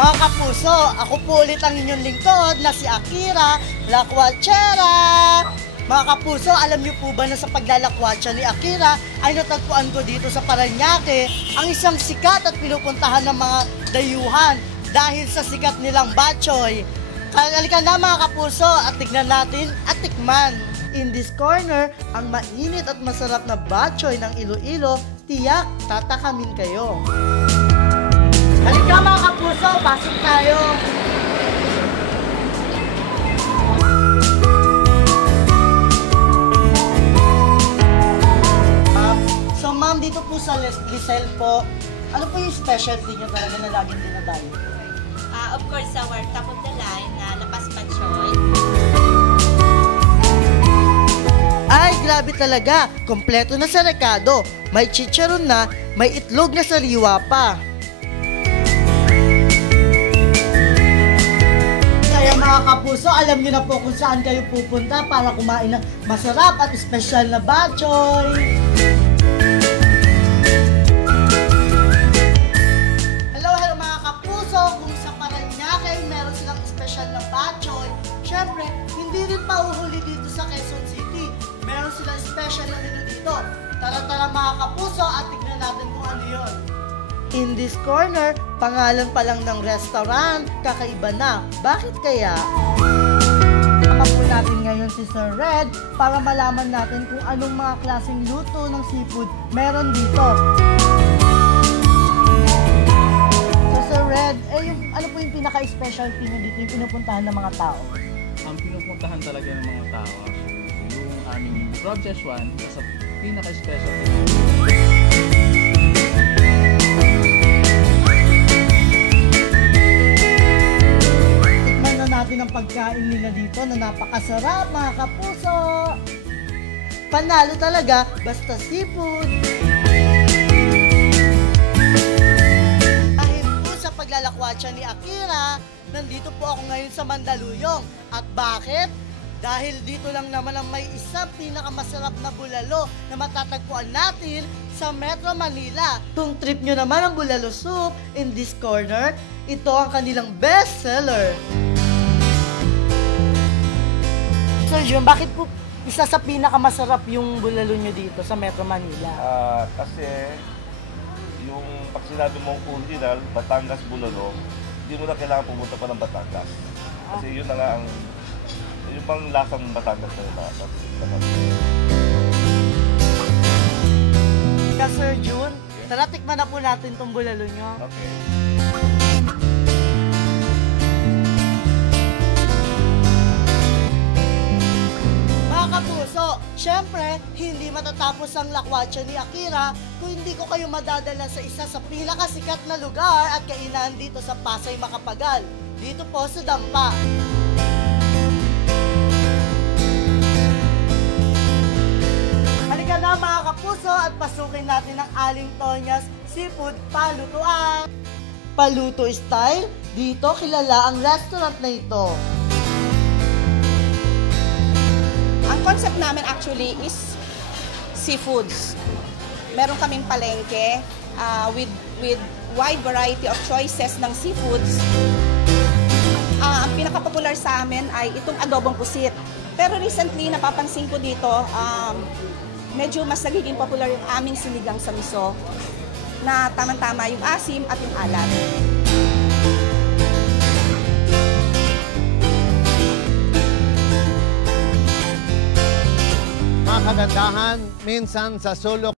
Mga kapuso, ako po ulit ang inyong lingkod na si Akira Lakwachera. Mga kapuso, alam niyo po ba na sa paglalakwatsa ni Akira ay natagpuan ko dito sa Parañaque ang isang sikat at pinupuntahan ng mga dayuhan dahil sa sikat nilang batchoy. Halika na mga kapuso at tignan natin at tikman. In this corner, ang mainit at masarap na batchoy ng Iloilo, tiyak tatakamin kayo. Halika mga kapuso, pasok tayo! So ma'am, dito po sa Lisel po, ano po yung specialty nyo talaga na laging dinadayo? Of course, our top of the line na lapas batchoy. Ay, grabe talaga! Kompleto na sa rekado. May chicharon na, may itlog na sariwa pa. Kaya mga kapuso, alam niyo na po kung saan kayo pupunta para kumain ng masarap at espesyal na batchoy. Hello mga kapuso, kung sa Parañaque meron silang espesyal na batchoy, syempre, hindi rin pauhuli dito sa Quezon City. Meron silang special na menu dito. Tara-tara mga kapuso at tignan natin kung ano yun. In this corner, pangalan pa lang ng restaurant, kakaiba na. Bakit kaya? Kasama po natin ngayon si Sir Red para malaman natin kung anong mga klaseng luto ng seafood meron dito. So Sir Red, ano po yung pinaka-specialty nyo dito, yung pinupuntahan ng mga tao? Ang pinupuntahan talaga ng mga tao, yung aming Rob Szechuan, sa pinaka-special. Tikman na natin ang pagkain nila dito na napakasarap mga kapuso. Panalo talaga, basta seafood. Dahil po sa paglalakwatsa ni Akira, nandito po ako ngayon sa Mandaluyong. At bakit? Dahil dito lang naman ang may isang pinakamasarap na bulalo na matatagpuan natin sa Metro Manila. Kung trip nyo naman ang bulalo soup, in this corner, ito ang kanilang best seller. Sir Jun, bakit po isa sa pinakamasarap yung bulalo nyo dito sa Metro Manila? Kasi yung pag sinabi mong original, Batangas bulalo, hindi mo na kailangan pumunta pa ng Batangas. Kasi yun na nga ang yung pang lasang Batangas na yun. Ka Sir Jun, tara tikman na po natin itong bulalo nyo. Okay. Mga kapuso, syempre, hindi matatapos ang lakwatsa ni Akira kung hindi ko kayo madadala sa isa sa pinakasikat na lugar at kainan dito sa Pasay Macapagal. Dito po sa Dampa. Halika na mga kapuso at pasukin natin ang Aling Tonia's Seafood Palutuan. Paluto style, dito kilala ang restaurant na ito. Ang concept namin actually is seafoods. Meron kaming palengke with wide variety of choices ng seafoods. Ang pinaka-popular sa amin ay itong adobong pusit. Pero recently, napapansin ko dito, medyo mas nagiging popular yung aming sinigang sa miso na tamang-tama yung asim at yung alat. Mga kagandahan, minsan sa sulok